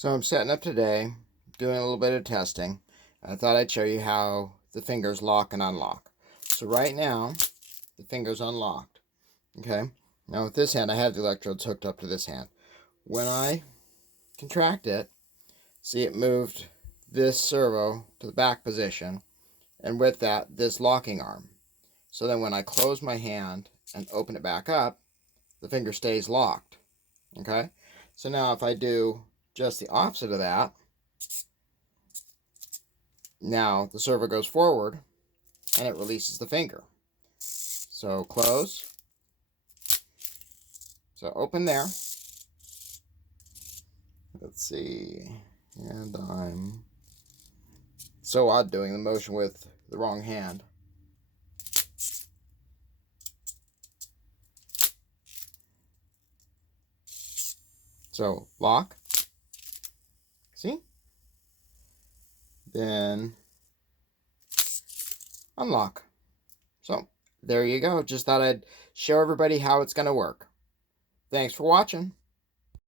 So I'm setting up today, doing a little bit of testing. I thought I'd show you how the fingers lock and unlock. So right now, the finger's unlocked. Okay? Now with this hand, I have the electrodes hooked up to this hand. When I contract it, see it moved this servo to the back position, and with that, this locking arm. So then when I close my hand and open it back up, the finger stays locked. Okay? So now if I do just the opposite of that, now the servo goes forward and it releases the finger. So close. So open there. Let's see. And I'm so odd doing the motion with the wrong hand. So lock. See? Then unlock. So there you go. Just thought I'd show everybody how it's going to work. Thanks for watching.